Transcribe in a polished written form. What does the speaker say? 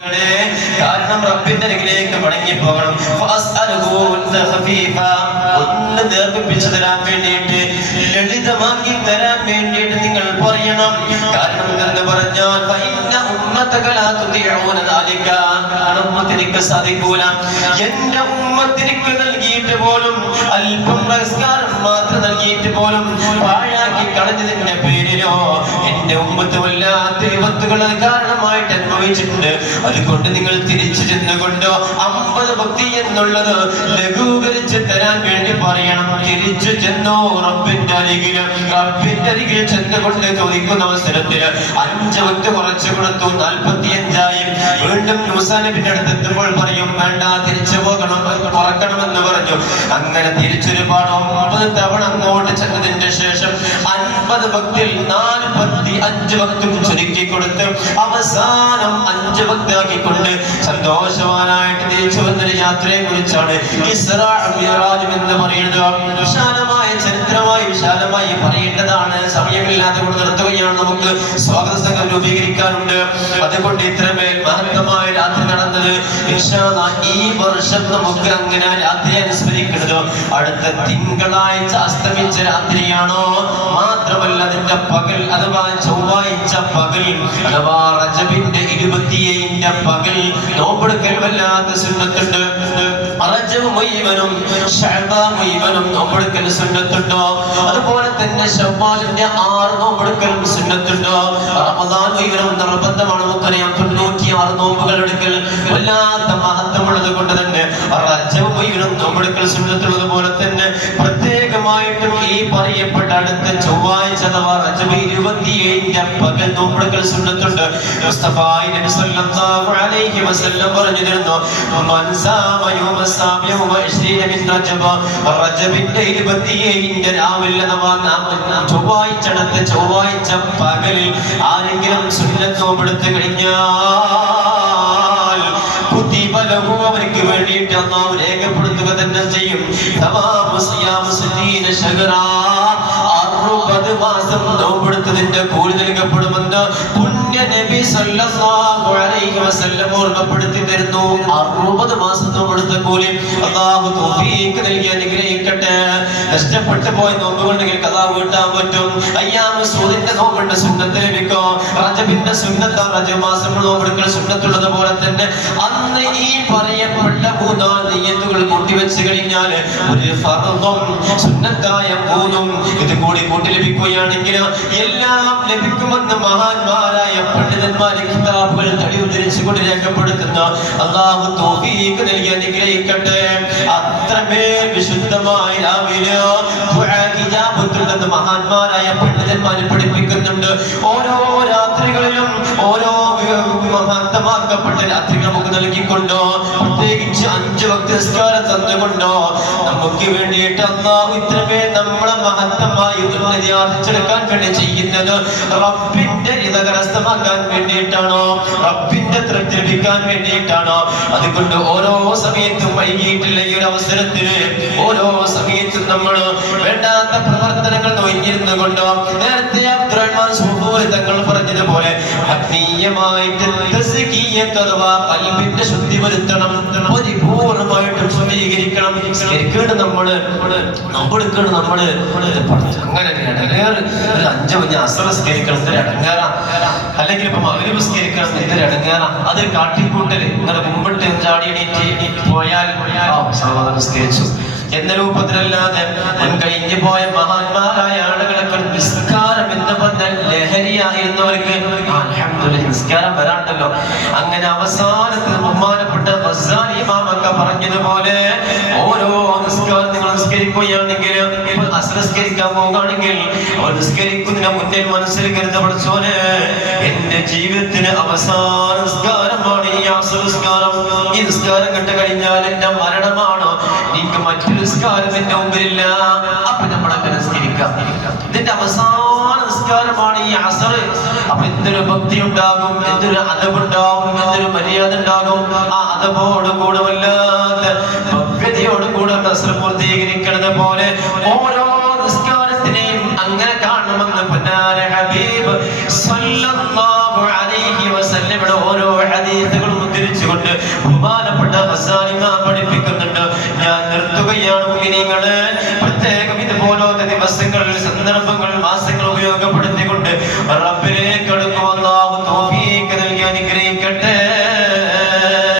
കാരണം റബ്ബിന്റെ അരികിലേക്ക് മടങ്ങി പോകണം. ഒന്ന് നേർപ്പിച്ചു തരാൻ വേണ്ടിയിട്ട്, ലളിതമാക്കി തരാൻ വേണ്ടിയിട്ട് നിങ്ങൾ പറയണം. കാരണം എന്ന് പറഞ്ഞാൽ ഉമ്മത്തിനിക്ക് സാധിക്കൂല. എന്റെ ഉമ്മത്തിനിക്ക് നൽകിയിട്ട് പോലും അല്പം നമസ്കാരം മാത്രം നൽകിയിട്ട് പോലും പാഴാക്കി കളഞ്ഞതിന്റെ പേരിലോ എന്റെ ഉമ്മത്ത് വല്ലാത്ത വിപത്തുകൾ കാരണമായിട്ട് അനുഭവിച്ചിട്ടുണ്ട്. അതുകൊണ്ട് നിങ്ങൾ തിരിച്ചു ചെന്നുകൊണ്ടോ 50 ഭക്തി എന്നുള്ളത് ലഘൂകരിച്ച് തരാൻ വേണ്ടി പറയണം. തിരിച്ചു ചെന്നോ റബ്ബിന്റെ അരികിൽ ചെന്നുകൊണ്ട് ചോദിക്കുന്ന അവസരത്തിൽ 5 ഭക്തി കുറച്ചു കൊടുത്തു, 45ആയി. വീണ്ടും മൂസാ നബിയുടെ അടുത്ത് എത്തുമ്പോൾ പറയും വേണ്ട, തിരിച്ചു പോകണം, കുറക്കണമെന്ന് പറഞ്ഞു. അങ്ങനെ തിരിച്ചൊരുപാട് 9 തവണ അങ്ങോട്ട് ചെന്നതിന്റെ ശേഷം 50 ഭക്തിയിൽ 45 ഭക്തി ചുരുക്കി കൊടുത്ത് അവസാനം 5 ഭക്തിയാക്കിക്കൊണ്ട് സന്തോഷവാനായിട്ട് തിരിച്ചു വന്നൊരു യാത്രയെ കുറിച്ചാണ് ഇസ്രാ മിഅ്റാജ് എന്ന് പറയുന്നത്. വിശാലമായ ചരിത്രമായി വിശാലമായി പറയേണ്ടതാണ്. സമയമില്ലാതെ കൊണ്ട് നിർത്തുകയാണ്. നമുക്ക് സ്വാഗത സംഘം രൂപീകരിക്കാനുണ്ട്. അതുകൊണ്ട് ഇത്രമേൽ മഹത്തമായ രാത്രി നടന്നത് ഇൻഷാ അല്ലാഹ് ഈ വർഷം നമുക്ക് അങ്ങനെ രാത്രി അനുസ്മരിക്കുന്നത് അടുത്ത തിങ്കളാഴ്ച അസ്തമിച്ച രാത്രിയാണോ? മാത്രമല്ല അതിന്റെ പകൽ അഥവാ ചൊവ്വാഴ്ച പകൽ അഥവാ റജബിന്റെ 27ന്റെ പകൽ നോമ്പെടുക്കൽ വല്ലാത്ത സുന്നത്തുണ്ട്. റജബ് മുഴുവനും ശഅബാൻ മുഴുവനും നോമ്പെടുക്കൽ സുന്നത്തുണ്ടോ? അതുപോലെ തന്നെ ശവ്വാലിന്റെ 6 നോമ്പെടുക്കൽ സുന്നത്തുണ്ടോ? റമദാൻ മുഴുവനും നിർബന്ധമാണ്. നമുക്കറിയാം 96 നോമ്പുകൾ എടുക്കൽ വല്ലാത്ത മഹത്വമുള്ളത് കൊണ്ട് തന്നെ റജബ് മുഴുവനും നോമ്പെടുക്കൽ സുന്നത്തുള്ളത് പോലെ തന്നെ പ്രത്യേകമായിട്ടും ഈ പറയപ്പെട്ട അടുത്ത ചൊവ്വാഴ്ച അഥവാ റജബ് 27ന്റെ പകൽ നോമ്പെടുക്കൽ സുന്നത്തുണ്ട്. മുസ്തഫ നബി സല്ലല്ലാഹു അലൈഹി വസല്ലം പറഞ്ഞു തരുന്നു, മൻ സാമ യൗമ സാബിയ വ 20 മിൻ റജബ്, റജബിന്റെ 27ന്റെ രാവിൽ അഥവാ ചൊവ്വാഴ്ച അടുത്ത ചൊവ്വാഴ്ച പകലിൽ ആരെങ്കിലും സുന്നത്ത് നോമ്പെടുത്ത് കഴിഞ്ഞാൽ കുതിബ ലഹു, അവർക്ക് വേണ്ടിയിട്ട് അല്ലാഹു രേഖപ്പെടുത്തുക തന്നെ ചെയ്യും. തമാമു സിയാമു 60 ശഹറാ, 60 മാസം നോമ്പെടുത്തതിന്റെ കൂലി നൽകപ്പെടുമെന്ന് പുണ്യ നബി സല്ലല്ലാഹു അലൈഹി വസല്ലം ഓർമ്മപ്പെടുത്തി തരുന്നു. 60 മാസം നോമ്പെടുത്ത കൂലി അല്ലാഹു തൗഫീഖ് നൽകി അനുഗ്രഹിക്കട്ടെ. നഷ്ടപ്പെട്ടു പോയ നോമ്പുകളുണ്ടെങ്കിൽ ഖദാ വീട്ടാൻ പറ്റും. അയ്യാമു സൂദിന്റെ നോമ്പുണ്ട്, സുന്നത്ത് ലഭിക്കും. റജബിന്റെ സുന്നത്ത്, റജബ് മാസം നോമ്പെടുക്കൽ സുന്നത്തുള്ളത് പോലെ തന്നെ അന്ന് ഈ പറയപ്പെട്ട 3 നിയ്യത്തുകൾ കൂട്ടിവെച്ച് കഴിഞ്ഞാൽ ഒരു ഫർദും സുന്നത്തായ 3 ഇത് കൂടി കൂട്ടി ലഭിക്കുകയാണെങ്കിൽ എല്ലാം ലഭിക്കുമെന്ന് മഹാന്മാരായ പണ്ഡിതന്മാരെ കിതാബുകൾ തെളിവുദ്ധരിച്ചുകൊണ്ട് രേഖപ്പെടുത്തുന്ന അല്ലാഹു തൗഫീഖ് നൽകി അനുഗ്രഹിക്കട്ടെ. അത്രമേൽ വിശുദ്ധമായ രാവിലെ ദുആ ഇജാബത്തുണ്ടെന്ന് മഹാന്മാരായ പണ്ഡിതന്മാരെ പഠിപ്പിക്കുന്നുണ്ട്. ഓരോ രാത്രികളിലും ഓരോ മഹത്തമാക്കപ്പെട്ട രാത്രികൾ നമുക്ക് നൽകിക്കൊണ്ടോ, പ്രത്യേകിച്ച് 5 വക്ത് നിസ്കാരം തന്നുകൊണ്ടോ നമുക്ക് വേണ്ടിയിട്ട് അല്ലാഹു ഇത്രമേൽ നമ്മളെ മഹത്തമായി ഉന്നതി ആർജിച്ചെടുക്കാൻ വേണ്ടി ചെയ്യുന്നത് റബ്ബിന്റെ റിള കരസ്ഥമാക്കാൻ വേണ്ടിയിട്ടാണോ? റബ്ബിന്റെ തൃപ്തി ലഭിക്കാൻ വേണ്ടിയിട്ടാണോ? അതുകൊണ്ട് ഓരോ സമയത്തും വൈകിട്ടില്ല ഈ ഒരു അവസരത്തിന് ഓരോ സമയത്തും നമ്മൾ വേണ്ടാത്ത പ്രവർത്തനങ്ങൾ ഒഴിഞ്ഞിരുന്നു കൊണ്ടോ നേരത്തെ അബ്ദുറഹ്മാൻ സുഹൂർ തങ്ങൾ പറഞ്ഞതുപോലെ ആത്മീയമായിട്ട് അഥവാ ഖൽബിന്റെ ശുദ്ധി വരുത്തണം, പരിപൂർണമായിട്ടും ശുദ്ധീകരിക്കണം. ശരിക്കും നമ്മള് നോമ്പെടുക്കണം. നമ്മള് അങ്ങനെ ഒരു 5 മണി അസ്ർ നിസ്കരിക്കണം, ഇതൊരു അടങ്ങാറ. അല്ലെങ്കിൽ ഇപ്പൊ മഗ്‌രിബ് നിസ്കരിക്കണം, ഇതൊരു അടങ്ങാറ. അതൊരു കാട്ടിക്കൂട്ടല്. ഇങ്ങനെ മുമ്പിട്ട് ചാടി എണീറ്റ് പോയാൽ നിസ്കരിച്ചു എന്ന രൂപത്തിലല്ലാതെ കഴിഞ്ഞു പോയ മഹാന്മാരായ ആളുകളൊക്കെ നിസ്കാരം എന്ന് പറഞ്ഞാൽ ലഹരിയായിരുന്നവർക്ക് അൽഹംദുലില്ലാഹ് നിസ്കാരം വരാണ്ടല്ലോ. അങ്ങനെ അവസാനത്തിൽ ബഹുമാനപ്പെട്ട ഗസ്സാലി ഇമാമൊക്കെ പറഞ്ഞതുപോലെ ഓരോ നിസ്കാരം നിങ്ങൾ നിസ്കരിക്കുകയാണെങ്കിൽ, അസ്ർ നിസ്കരിക്കാൻ പോകുകയാണെങ്കിൽ അവർ നിസ്കരിക്കുന്നതിന് മുന്നിൽ മനസ്സിൽ കരുത, പഠിച്ചോനെ എന്റെ ജീവിതത്തിന് അവസാന നിസ്കാരമാണ് ഈ അസ്ർ നിസ്കാരം. ഈ നിസ്കാരം കണ്ടു കഴിഞ്ഞാൽ എന്റെ മരണമാണോ? എനിക്ക് മറ്റൊരു നിസ്കാരം എന്റെ മുമ്പിലില്ല. അപ്പൊ നമ്മളങ്ങനെ നിസ്കരിക്കാം. ഇതിന്റെ അവസാന നിസ്കാരമാണ് ഈ അസ്ർ. അപ്പൊ എന്തൊരു ഭക്തി ഉണ്ടാകും, എന്തൊരു അദബുണ്ടാകും, എന്തൊരു മര്യാദ ഉണ്ടാകും. ആ അദബോടുകൂടെ വല്ലാത്ത ഭവ്യതയോടുകൂടെ അസ്ർ പൂർത്തീകരിക്കുന്നത് പോലെ ഓരോ നിസ്കാരത്തിനെയും അങ്ങനെ കാണണമെന്ന് പൊന്നാര ഹബീബ് സല്ലല്ലാഹു അലൈഹി വസല്ലമയുടെ ഓരോ ഹദീസുകളും ബഹുമാനപ്പെട്ട ഹസ്സാൻ ഇമാം പഠിപ്പിക്കുന്നുണ്ട്. ഞാൻ നിർത്തുകയാണ് മുഅ്മിനീങ്ങളെ. പ്രത്യേകം ഇതുപോലത്തെ ദിവസങ്ങളിൽ, സന്ദർഭങ്ങൾ, മാസങ്ങൾ ഉപയോഗപ്പെടുത്തിക്കൊണ്ട്